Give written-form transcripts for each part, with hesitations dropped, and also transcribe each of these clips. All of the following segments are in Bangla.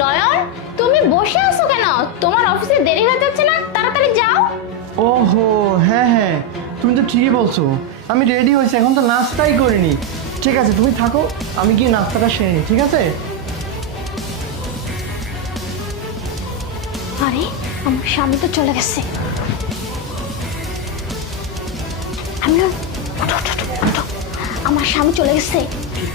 নয়ন, তুমি বসে আছো কেন? তোমার অফিসে দেরি হয়ে যাচ্ছে না? তাড়াতাড়ি যাও। ওহো, হ্যাঁ হ্যাঁ, তুমি তো ঠিকই বলছো। আমি রেডি হয়েছি, এখন তো নাস্তাই করিনি। ঠিক আছে, তুমি থাকো, আমি গিয়ে নাস্তাটা সেরে নিই, ঠিক আছে? আরে, আমার স্বামী তো চলে গেছে। আমার স্বামী চলে গেছে।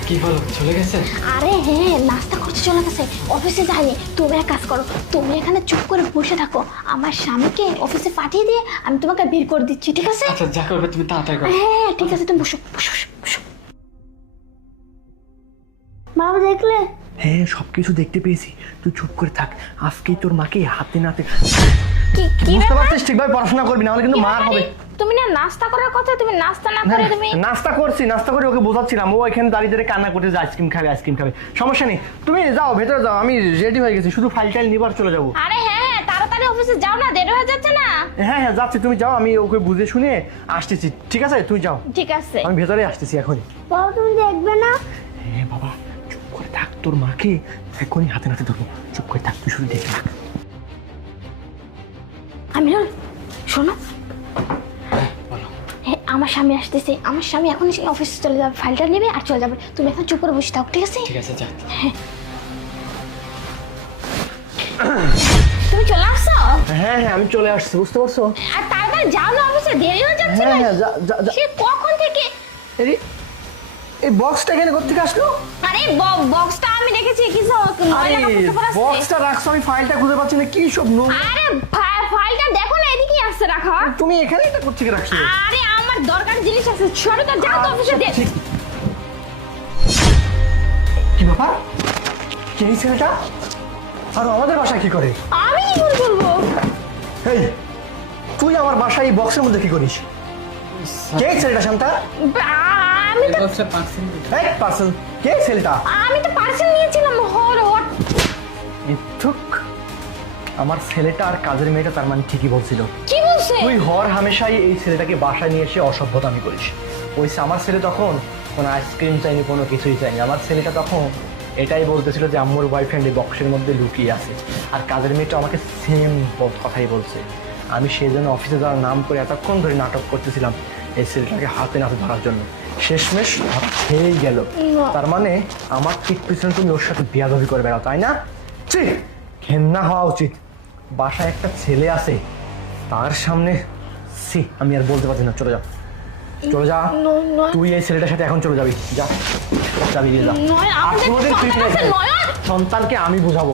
কি বলো, চলে গেছে? আরে হ্যাঁ, নাস্তা করতে চলে গেছে, অফিসে যায়নি। তুমি এক কাজ করো, তুমি এখানে চুপ করে বসে থাকো, আমার স্বামীকে অফিসে পাঠিয়ে দিয়ে আমি তোমাকে বের করে দিচ্ছি, ঠিক আছে? আচ্ছা, যা করবে তুমি তাড়াতাড়ি করো। হ্যাঁ ঠিক আছে, তুমি বসো বসো বসো বসো। বাবা দেখলে? হ্যাঁ, সবকিছু দেখতে পেয়েছি। তুই চুপ করে থাক, আজকেই তোর মাকে হাতে নাতে কি কি বুঝতে ব্যাপার? পারছিস? ঠিকভাবে পড়াশোনা করবি, না হলে কিন্তু কি মার ব্যাপার? হবে। তুমি না নাস্তা করার কথা, তুমি নাস্তা না করে তুমি নাস্তা করছি, নাস্তা করে ওকে বোঝাচ্ছিলাম। ও এখানে দাঁড়িয়ে দাঁড়িয়ে কান্না করতে যে আইসক্রিম খাবে, আইসক্রিম খাবে। সমস্যা নেই, তুমি যাও ভেতরে যাও, আমি রেডি হয়ে গেছি, শুধু ফাইল টাইল নিবার চলে যাবো। আরে হ্যাঁ হ্যাঁ, তাড়াতাড়ি অফিসে যাও না, দেরি হয়ে যাচ্ছে না? হ্যাঁ হ্যাঁ, যাচ্ছি, তুমি যাও, আমি ওকে বুঝে শুনে আসতেছি, ঠিক আছে? তুই যাও, ঠিক আছে। আমি ভেতরে আসতেছি এখনই। বাবা তুমি দেখবে না? হ্যাঁ বাবা, চুপ করে থাক, তোর মাকে এখনই হাতে নাতে ধরবো। চুপ করে থাক, তুই শুধু দেখে থাক। আমিনুল, শোনো, বলো। হ্যাঁ আমার স্বামী আসতেছে, আমার স্বামী এখন অফিসে চলে যাবে, ফাইলটা নেবে আর চলে যাবে। তুমি এখন চুপ করে বসে থাকো, ঠিক আছে? ঠিক আছে, যা। তুমি চলে আসছো? হ্যাঁ হ্যাঁ, আমি চলে আসছি, বুঝতে পারছো? আর তাড়াতাড়ি যাও না, অফিসে দেরি হয়ে যাচ্ছে হ্যাঁ না? হ্যাঁ, যা যা যা। সে কখন থেকে? এই বক্সটা এখানে কোথেকে আসলো? আরে বক্সটা আমি রেখেছি, কিছু আরে ময়লা কাপড় চোপড় আছে। বক্সটা রাখছো, আমি ফাইলটা খুঁজে পাচ্ছি না, কি সব আরে ফাইলটা দেখো না, এদিকে আসছে রাখা। তুমি এখানে এটা কোথেকে রাখছো? আরে আমার দরকারি জিনিস আছে, ছোট তো যাও তো অফিসে দে। আচ্ছা, ঠিক। কি ব্যাপার? কে এই ছেলেটা? আর ও আমাদের বাসায় কি করে? আমি কি করে বলবো? এই, তুই আমার বাসায় এই বক্সের মধ্যে কি করিস? কে এই ছেলেটা? শান্তা, আমি তো এই পার্সেল, কে এই ছেলেটা? পার্সেল নিয়েছিলাম। হট মিথ্যুক, আমার ছেলেটা আর কাজের মেয়েটা তার মানে ঠিকই বলছিল। কি বলছে? তুই হর হামেশাই এই ছেলেটাকে বাসায় নিয়ে এসে অসভ্যতামি করিস। ওই আমার ছেলে তখন কোনো আইসক্রিম চাইনি, কোনো কিছুই চাইনি। আমার ছেলেটা তখন এটাই বলতেছিল যে আম্মুর বয়ফ্রেন্ড এই বক্সের মধ্যে লুকিয়ে আছে। আর কাজের মেয়েটা আমাকে সেম কথাই বলছে। আমি সেই জন্য অফিসে যাওয়ার নাম করে এতক্ষণ ধরে নাটক করতেছিলাম এই ছেলেটাকে হাতে নাতে ধরার জন্য। শেষমেশ ধরা খেয়েই গেল। তার মানে আমার ঠিক পিছনে তুমি ওর সাথে বিয়াদবি করে বেড়াও, তাই না? ঠিক, ঘেন্না হওয়া উচিত। বাসায় একটা ছেলে আছে, তার সামনে সি আমি আর বলতে পারছি না। চলে যা, চলে যা। তুই এই ছেলেটার সাথে এখন চলে যাবি, যা যাবি, যা। নয়, আর আমাদের কোনোদিন তুই সন্তান আছে, ফিরে আসবি না। নয়ন। সন্তানকে আমি বুঝাবো।